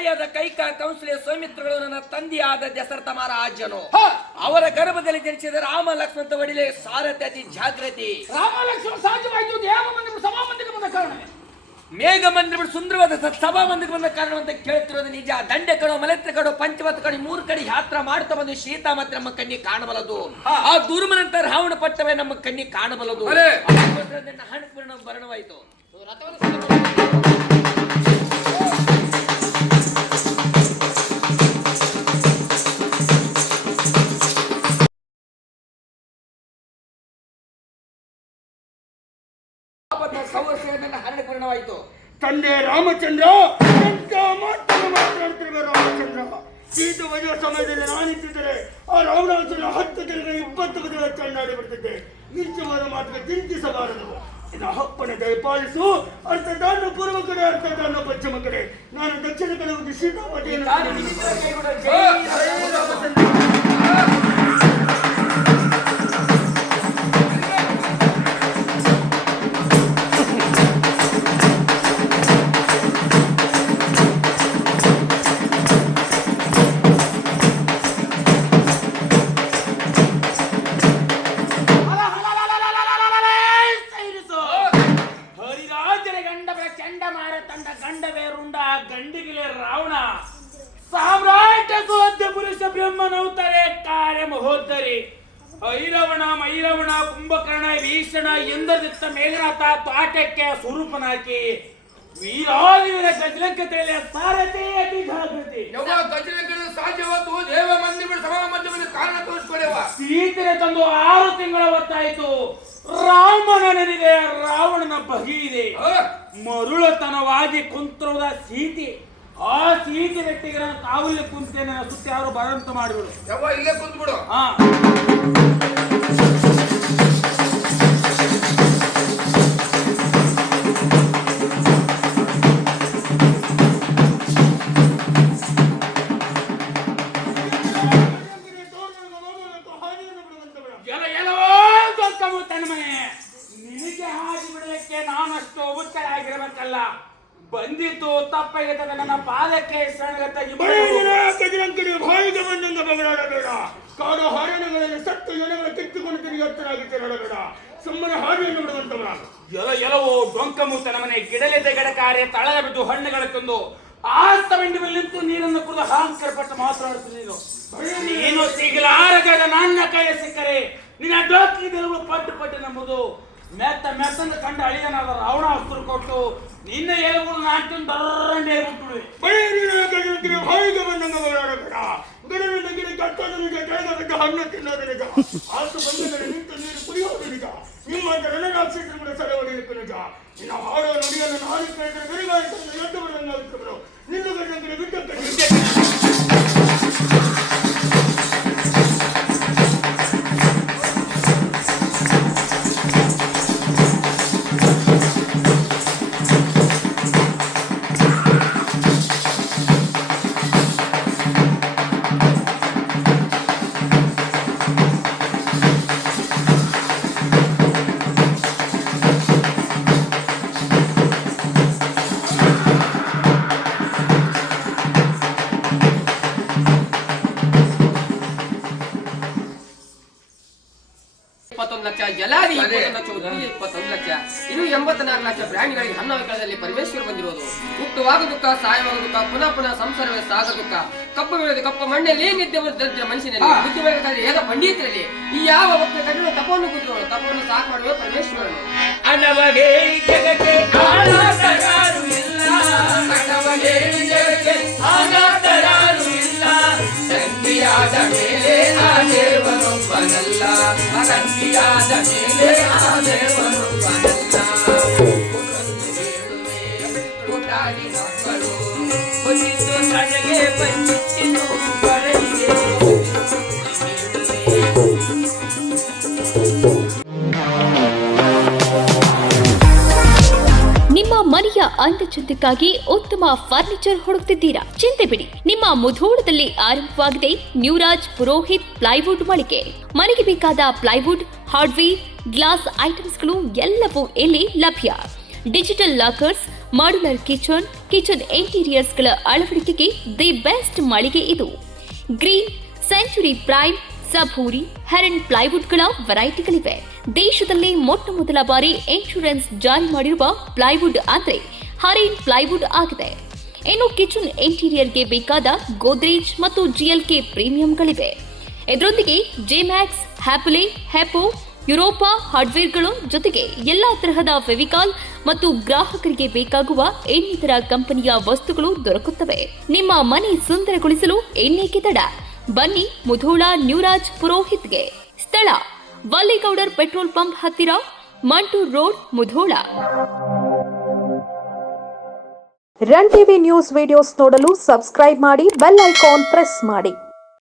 ತಾಯಿಯಾದ ಕೈಕಾ ಕೌಸಲ್ಯ ಸೌಮಿತ್ರಗಳು ನನ್ನ ತಂದೆಯಾದ ದಶರಥ ಮಹಾರಾಜನು ಅವರ ಗರ್ಭದಲ್ಲಿ ಜನಿಸಿದ ರಾಮ ಲಕ್ಷ್ಮಣ ಒಡಿಲೆ ಸಾರಥಿ ಅತಿ ಜಾಗೃತಿ ರಾಮ ಲಕ್ಷ್ಮಣ ಸಾಧ್ಯವಾಯಿತು ದೇವ ಮಂದಿರ ಸಭಾ ಮಂದಿರಕ್ಕೆ ಬಂದ ಕಾರಣ ಮೇಘ ಮಂದಿರ ಸುಂದರವಾದ ಸಭಾ ಮಂದಿರಕ್ಕೆ ಬಂದ ಕಾರಣ ಅಂತ ಕೇಳುತ್ತಿರೋದು ನಿಜ. ದಂಡೆ ಕಡೆ ಮಲೆತ್ರ ಕಡೆ ಪಂಚವತ್ ಕಡೆ 3 ಕಡೆ ಯಾತ್ರಾ ಮಾಡ್ತಾ ಬಂದು ಶೀತಾ ಮಾತ್ರ ನಮ್ಮ ಕಣ್ಣಿ ಕಾಣಬಲ್ಲದು. ಆ ದುರ್ಮನಂತ ರಾವಣ ಪಟ್ಟವೇ ನಮ್ಮ ಕಣ್ಣಿ ಕಾಣಬಲ್ಲದು. ಭರಣವಾಯಿತು. ಹರಣಪೂರ್ಣವಾಯಿತು. ತಂದೆ ರಾಮಚಂದ್ರ ಮಾತನಾಡ್ತಿರುವ ರಾಮಚಂದ್ರ ಸೀತು ವಜುವ ಸಮಯದಲ್ಲಿ ನಾನಿದ್ದಿದ್ದರೆ ಆ ರಾವಣಾಸುರನ 10 ದಿನಗಳ 20 ಬದಿಗಳ ಚಂಡಾಡಿ ಬಿಡ್ತಿದ್ದೆ. ನಿಜವಾದ ಮಾತುಗೆ ಚಿಂತಿಸಬಾರದು. ಇನ್ನು ಅಪ್ಪನ ದಯಪಾಲಿಸು. ಅರ್ಥದಾನ ಪೂರ್ವ ಕಡೆ, ಅರ್ಥದಾನ ಪಶ್ಚಿಮ ಕಡೆ. ನಾನು ದಕ್ಷಿಣ ಕಡೆ ಹೋಗಿ ಸೀತಾಪತಿಯನ್ನು ಗಂಡಿಗಿಲೆ ರಾವಣ ಸಾಮ್ರಾಟ ಸೋದ್ಯ ಪುರುಷ ಬ್ರಹ್ಮನೌತರೆ ಕಾರ್ಯ ಮಹೋತ್ತರಿ ಐರವಣ ಮೈರವಣ ಕುಂಭಕರ್ಣ ಭೀಷಣ ಇಂದ್ರದಿತ್ತ ಮೇಘನಾಥ ತಾಟಕ್ಕೆ ಸ್ವರೂಪನಾಕಿ ವೀರಾದಿವೀರ ಗಜಲಂಕತೆಯಲ್ಲಿ ಸಾರಥಿ ಅತಿ ಜಾಗೃತಿ ಸಾಧ್ಯವಾದ ದೇವ ಮಂದಿರ ಸಭಾ ಮಂದಿರ ಕಾರಣ ತೋರಿಸ್ಕೊಡೆವ ಸೀತೆನೆ ತಂದು 6 ತಿಂಗಳ ಹೊತ್ತಾಯಿತು. ರಾಮನ ನೆನೆದೆ, ರಾವಣನ ಬಗೆ ಇದೆ. ಮರುಳತನವಾಗಿ ಕುಂತಿರುವ ಸೀತೆ, ಆ ಸೀತೆ ವ್ಯಕ್ತಿಗೆ ನಾನು ಕಾವಲಿ ಕುಂತೇನೆ. ಸುತ್ತ ಯಾರು ಬರಂತ ಮಾಡಿಬಿಡು. ಇಲ್ಲೇ ಕುಂತ್ಬಿಡು. ನಿನಗೆ ಹಾಗೆ ಬಿಡಲಿಕ್ಕೆ ನಾನಷ್ಟು ಉತ್ತರಾಗಿರಬೇಕಲ್ಲ. ಬಂದಿತ್ತು ತಪ್ಪಾಗಿ ನನ್ನ ಪಾದಕ್ಕೆ ಶರಣಗತ್ತಾಗಿ ಬಾಯಿಗೆ ಬಂದಂಗ ಬಗಳಾಡಬೇಡ. ಕಾಡು ಹಾರಣಗಳಲ್ಲಿ ಸತ್ತು ಜನಗಳ ಕಿತ್ತುಕೊಂಡು ತಿರುಗಿ ಹತ್ತರಾಗಿ ತೆರಳಬೇಡ. ಸುಮ್ಮನೆ ಹಾಡಿಯನ್ನು ಬಿಡುವಂತವರ ಎಲ್ಲವೋ ಡೊಂಕಮೂತನ ಮನೆ ಗಿಡಲಿದ್ದ ಗಿಡಕಾರ್ಯ ತಳದ ಬಿಟ್ಟು ಹಣ್ಣುಗಳ ತಂದು ಆ ಸವೆಂಡಿ ನಿಂತು ನೀರನ್ನು ಕುಡಿದು ಹಾಂಕರಪಟ್ಟು ಮಾತನಾಡುತ್ತೀನಿ. ನೀನು ಸಿಗಲಾರಗದ ನನ್ನ ಕೈಯ ಸಿಕ್ಕರೆ ನಿನ್ನ ಡೋಕಿಗಳು ಪಟ್ಟು ನಂಬುದು. ಮೆತ್ತಂದು ಕಂಡು ಅಳಿಯನಾದ ರಾವಣ ಅಸ್ತ್ರ ಕೊಟ್ಟು ನಿನ್ನ ಎಲುಗಳು ನಾಟಿ ದರ್ರಂಡೆ ಬಿಟ್ಟುವೆ. ಬಾಯಿಗೆ ಬಂದಂಗ ಓಡಾಡಬೇಡ. ಗಡನಿಂದ ಗಿಡ ಕಟ್ಟೋದನಿಗೆ ಕೆಳಗೆ ಹಣ್ಣು ತಿನ್ನೋದು ನಿಜ. ಆಸು ಬಂದರೆ ನಿಂತು ನೀರು ಕುಡಿಯೋದು ನಿಜ. ನಿಮ್ಮಂತ ರಣರಾಕ್ಷಸರು ಕೂಡ ಸಲ ಹೊಡೆಯಲಿಕ್ಕೆ ನಿಜ. ನಿನ್ನ ಹಾಡೋ ನುಡಿಯನ್ನು ನಾನು ಕೇಳಿದರೆ ಬೆಳಗಾಯಿತು ಎದ್ದು ಬರಂಗಾಗುತ್ತವರು ನಿನ್ನ ಗಂಡ ಬಿಟ್ಟ ಜಲಾದಿ 21 ಲಕ್ಷ, ಉದ್ದಿಗೆ 21 ಲಕ್ಷ, ಇನ್ನು 84 ಲಕ್ಷ ಪ್ರಾಣಿಗಳಿಗೆ ಹನ್ನವಿಕಳದಲ್ಲಿ ಪರಮೇಶ್ವರ ಬಂದಿರೋದು. ಹುಟ್ಟುವಾಗ ದುಃಖ, ಸಾಯುವಾಗ ದುಃಖ, ಪುನಃ ಸಂಸಾರವೇ ಸಾಗ ದುಃಖ. ಕಪ್ಪು ಬೆಳೆದ ಕಪ್ಪ ಮಣ್ಣಲ್ಲಿ ನಿದ್ದೆ ದರಿದ್ರ ಮನುಷ್ಯನಲ್ಲಿ, ಬುದ್ಧಿ ಬೆಳೆದಾದ್ರೆ ಹೇಗ ಪಂಡಿತರಲ್ಲಿ. ಈ ಯಾವ ಭಕ್ತ ಕಡಿಮೆ ತಪವನ್ನು ಕೂತಿರೋಳು, ತಪವನ್ನು ಸಾಕು ಮಾಡುವ ಪರಮೇಶ್ವರನು. ತಂಗಿಯಾದ ಮೇಲೆ ಆ ದೇವನೊಬ್ಬನಲ್ಲ, ತಂಗಿಯಾದ ಮೇಲೆ ಆ ದೇವನೊಬ್ಬನಲ್ಲ. ಕೊಟ್ಟಾಡಿ ಮಕ್ಕಳು ಹೊಂದಿದ್ದು ಕಡೆಗೆ ಬಂದಿತ್ತು ಬರಲಿಗೆ. ನಿಮ್ಮ ಮನೆಯ ಅಂದಚಂದಕ್ಕಾಗಿ ಉತ್ತಮ ಫರ್ನಿಚರ್ ಹುಡುಕ್ತಿದ್ದೀರಾ? ಚಿಂತೆ ಬಿಡಿ, ನಿಮ್ಮ ಮುಧೋಳದಲ್ಲಿ ಆರಂಭವಾಗಿದೆ ನ್ಯೂರಾಜ್ ಪುರೋಹಿತ್ ಪ್ಲೈವುಡ್ ಮಳಿಗೆ. ಮನೆಗೆ ಬೇಕಾದ ಪ್ಲೈವುಡ್, ಹಾರ್ಡ್ವೇರ್, ಗ್ಲಾಸ್ ಐಟಮ್ಸ್ಗಳು ಎಲ್ಲವೂ ಇಲ್ಲಿ ಲಭ್ಯ. ಡಿಜಿಟಲ್ ಲಾಕರ್ಸ್, ಮಾಡ್ಯುಲರ್ ಕಿಚನ್ ಇಂಟೀರಿಯರ್ಸ್ಗಳ ಅಳವಡಿಕೆಗೆ ದಿ ಬೆಸ್ಟ್ ಮಳಿಗೆ ಇದು. ಗ್ರೀನ್, ಸೆಂಚುರಿ ಪ್ರೈಮ್, ಸಭೂರಿ, ಹೆರನ್ ಪ್ಲೈವುಡ್ಗಳ ವೆರೈಟಿಗಳಿವೆ. ದೇಶದಲ್ಲಿ ಮೊಟ್ಟ ಮೊದಲ ಬಾರಿ ಇನ್ಶೂರೆನ್ಸ್ ಜಾರಿ ಮಾಡಿರುವ ಪ್ಲೈವುಡ್ ಅಂದ್ರೆ ಹರಿನ್ ಪ್ಲೈವುಡ್ ಆಗಿದೆ. ಇನ್ನು ಕಿಚನ್ ಇಂಟೀರಿಯರ್ಗೆ ಬೇಕಾದ ಗೋದ್ರೇಜ್ ಮತ್ತು GLK ಪ್ರೀಮಿಯಂಗಳಿವೆ. ಇದರೊಂದಿಗೆ ಜೆಮ್ಯಾಕ್ಸ್, ಹ್ಯಾಪಲೆ, ಹೆಪೋ, ಯುರೋಪಾ ಹಾರ್ಡ್ವೇರ್ಗಳು ಜೊತೆಗೆ ಎಲ್ಲಾ ತರಹದ ಫೆವಿಕಾಲ್ ಮತ್ತು ಗ್ರಾಹಕರಿಗೆ ಬೇಕಾಗುವ ಇನ್ನಿತರ ಕಂಪನಿಯ ವಸ್ತುಗಳು ದೊರಕುತ್ತವೆ. ನಿಮ್ಮ ಮನೆ ಸುಂದರಗೊಳಿಸಲು ಇನ್ನೇಕೆ ತಡ? ಬನ್ನಿ ಮುಧೋಳ ನ್ಯೂರಾಜ್ ಪುರೋಹಿತ್ಗೆ. ಸ್ಥಳ ವಲ್ಲಿಗೌಡರ್ ಪೆಟ್ರೋಲ್ ಪಂಪ್ ಹತ್ತಿರ, Mantur road, Mudhol. Run TV news videos ನೋಡಲು ಸಬ್ಸ್ಕ್ರೈಬ್ ಮಾಡಿ, ಬೆಲ್ ಐಕಾನ್ ಪ್ರೆಸ್ ಮಾಡಿ.